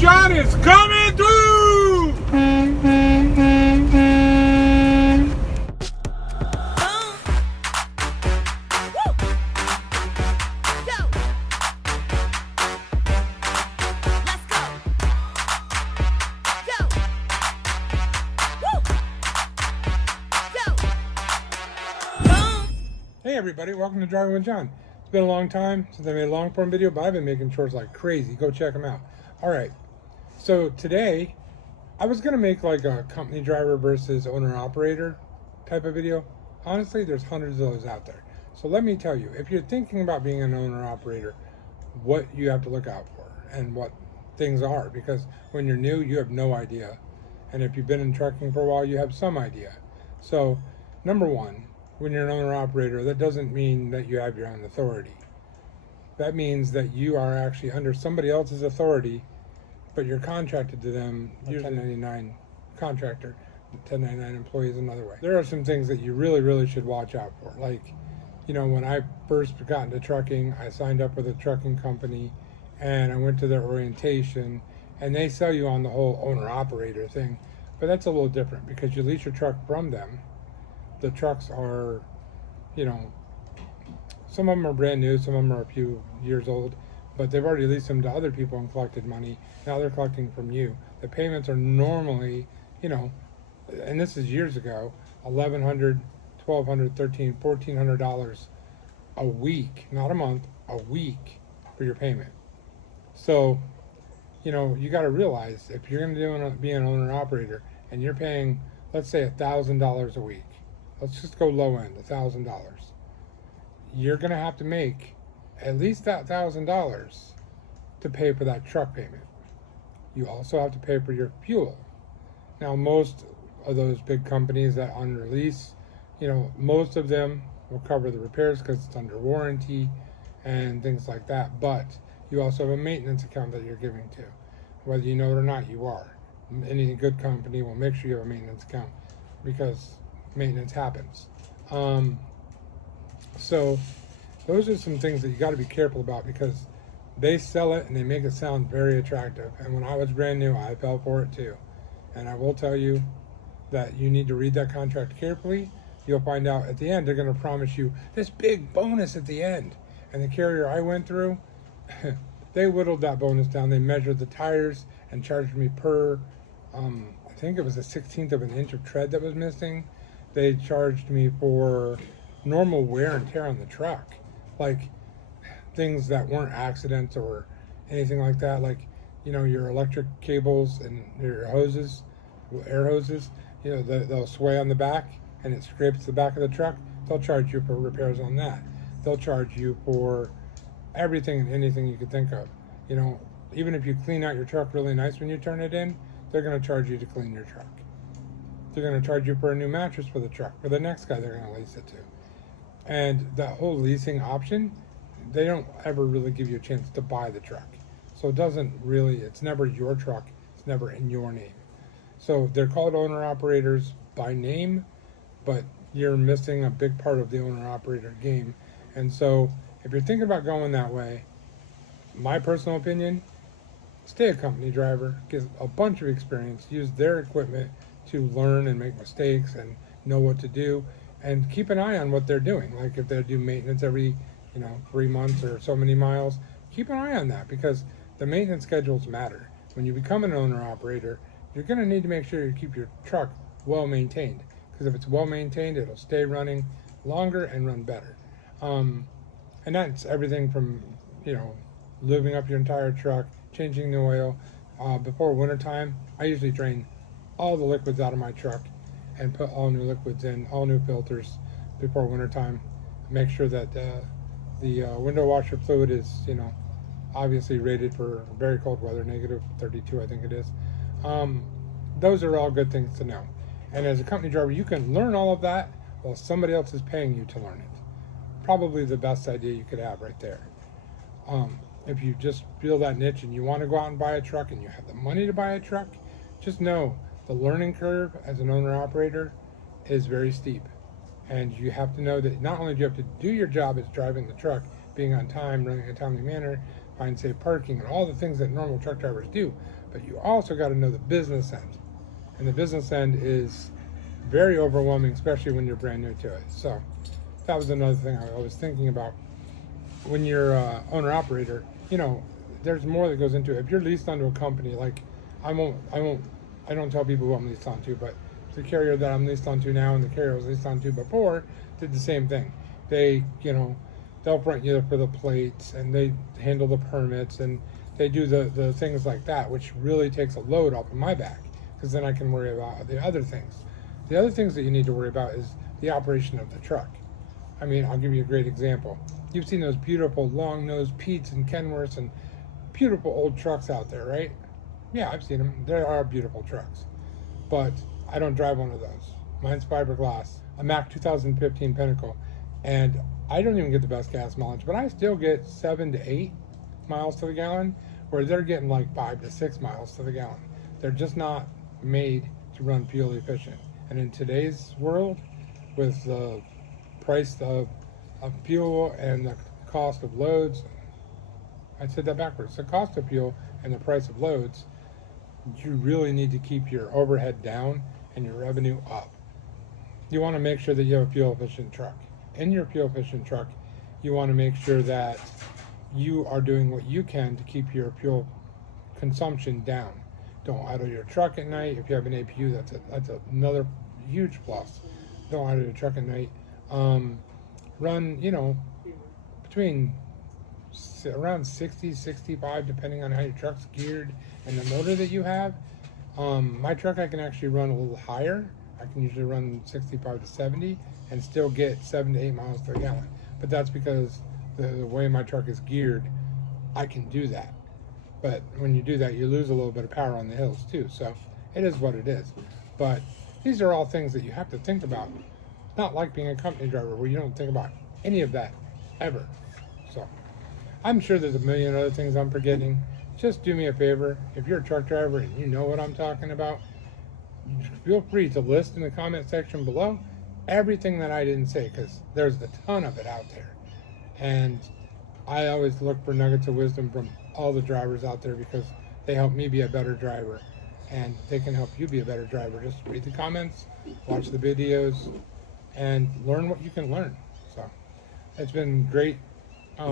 John is coming through! Hey everybody, welcome to Driving with John. It's been a long time since I made a long form video, but I've been making shorts like crazy. Go check them out. Alright, so today I was going to make like a company driver versus owner operator type of video. Honestly, there's hundreds of those out there. So let me tell you, if you're thinking about being an owner operator, what you have to look out for and what things are. Because when you're new, you have no idea. And if you've been in trucking for a while, you have some idea. So, number one, when you're an owner operator, that doesn't mean that you have your own authority. That means that you are actually under somebody else's authority, but you're contracted to them. You're a 1099 contractor. 1099 employee is another way. There are some things that you really should watch out for. Like, you know, when I first got into trucking, I signed up with a trucking company and I went to their orientation, and they sell you on the whole owner operator thing. But that's a little different because you lease your truck from them. The trucks are, you know, some of them are brand new, some of them are a few years old, but they've already leased them to other people and collected money. Now they're collecting from you. The payments are normally, you know, and this is years ago, $1,100, $1,200, $1,300, $1,400 a week, not a month, a week for your payment. So, you know, you got to realize if you're going to be an owner operator and you're paying, let's say, $1,000 a week. Let's just go low end, $1,000. You're going to have to make at least that $1,000 to pay for that truck payment. You also have to pay for your fuel. Now, most of those big companies that under lease, you know, most of them will cover the repairs because it's under warranty and things like that. But you also have a maintenance account that you're giving to. Whether you know it or not, you are. Any good company will make sure you have a maintenance account because maintenance happens. So those are some things that you got to be careful about because they sell it and they make it sound very attractive. And when I was brand new, I fell for it too. And I will tell you that you need to read that contract carefully. You'll find out at the end they're going to promise you this big bonus at the end. And the carrier I went through, they whittled that bonus down. They measured the tires and charged me per, I think it was a 1/16 of an inch of tread that was missing. They charged me for normal wear and tear on the truck, like things that weren't accidents or anything like that, like, you know, your electric cables and your hoses, air hoses, you know, they'll sway on the back and it scrapes the back of the truck. They'll charge you for repairs on that. They'll charge you for everything and anything you could think of. You know, even if you clean out your truck really nice when you turn it in, they're going to charge you to clean your truck. They're going to charge you for a new mattress for the truck, for the next guy they're going to lease it to. And that whole leasing option, they don't ever really give you a chance to buy the truck. So it doesn't really, it's never your truck, it's never in your name. So they're called owner operators by name, but you're missing a big part of the owner operator game. And so if you're thinking about going that way, my personal opinion, stay a company driver, get a bunch of experience, use their equipment to learn and make mistakes and know what to do, and keep an eye on what they're doing. Like if they do maintenance every, 3 months or so many miles, keep an eye on that because the maintenance schedules matter. When you become an owner operator, you're going to need to make sure you keep your truck well maintained, because if it's well maintained, it'll stay running longer and run better. And that's everything from, lubing up your entire truck, changing the oil. Before wintertime, I usually drain all the liquids out of my truck and put all new liquids in, all new filters before wintertime. Make sure that the window washer fluid is, obviously rated for very cold weather, negative 32 I think it is. Those are all good things to know. And as a company driver, you can learn all of that while somebody else is paying you to learn it. Probably the best idea you could have right there. If you just feel that niche and you want to go out and buy a truck and you have the money to buy a truck, just know the learning curve as an owner-operator is very steep. And you have to know that not only do you have to do your job as driving the truck, being on time, running in a timely manner, find safe parking, and all the things that normal truck drivers do, but you also got to know the business end. And the business end is very overwhelming, especially when you're brand new to it. So that was another thing I was thinking about. When you're owner-operator, there's more that goes into it. If you're leased onto a company, like I don't tell people who I'm leased onto, but the carrier that I'm leased onto now and the carrier I was leased onto before did the same thing. They, they'll rent you for the plates, and they handle the permits, and they do the things like that, which really takes a load off of my back, because then I can worry about the other things. The other things that you need to worry about is the operation of the truck. I mean, I'll give you a great example. You've seen those beautiful long-nosed Pete's and Kenworths and beautiful old trucks out there, right? Yeah, I've seen them. There are beautiful trucks. But I don't drive one of those. Mine's fiberglass, a Mack 2015 Pinnacle. And I don't even get the best gas mileage, but I still get 7 to 8 miles to the gallon, where they're getting like 5 to 6 miles to the gallon. They're just not made to run fuel efficient. And in today's world, with the price of fuel and the cost of loads, I said that backwards, the cost of fuel and the price of loads, you really need to keep your overhead down and your revenue up. You want to make sure that you have a fuel efficient truck. In your fuel efficient truck, you want to make sure that you are doing what you can to keep your fuel consumption down. Don't idle your truck at night. If you have an APU, that's another huge plus. Don't idle your truck at night. Run, between around 60, 65, depending on how your truck's geared and the motor that you have. My truck, I can actually run a little higher. I can usually run 65 to 70 and still get 7 to 8 miles per gallon. But that's because the way my truck is geared, I can do that. But when you do that, you lose a little bit of power on the hills too. So it is what it is. But these are all things that you have to think about. It's not like being a company driver where you don't think about any of that ever. So I'm sure there's a million other things I'm forgetting. Just do me a favor. If you're a truck driver and you know what I'm talking about, feel free to list in the comment section below everything that I didn't say, because there's a ton of it out there. And I always look for nuggets of wisdom from all the drivers out there, because they help me be a better driver, and they can help you be a better driver. Just read the comments, watch the videos, and learn what you can learn. So it's been great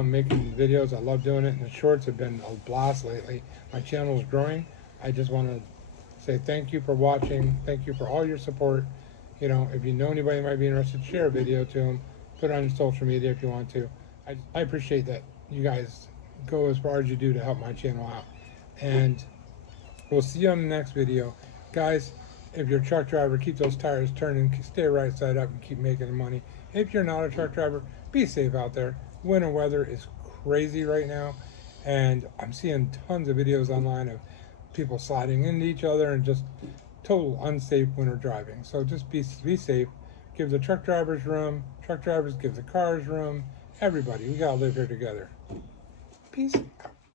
making videos. I love doing it, and the shorts have been a blast lately. My channel is growing. I just want to say thank you for watching. Thank you for all your support. If you know anybody that might be interested, share a video to them. Put it on your social media if you want to. I appreciate that you guys go as far as you do to help my channel out. And we'll see you on the next video. Guys, if you're a truck driver, keep those tires turning, stay right side up, and keep making the money. If you're not a truck driver, be safe out there. Winter weather is crazy right now, and I'm seeing tons of videos online of people sliding into each other and just total unsafe winter driving. So just be safe. Give the truck drivers room. Truck drivers give the cars room. Everybody, we gotta live here together. Peace out.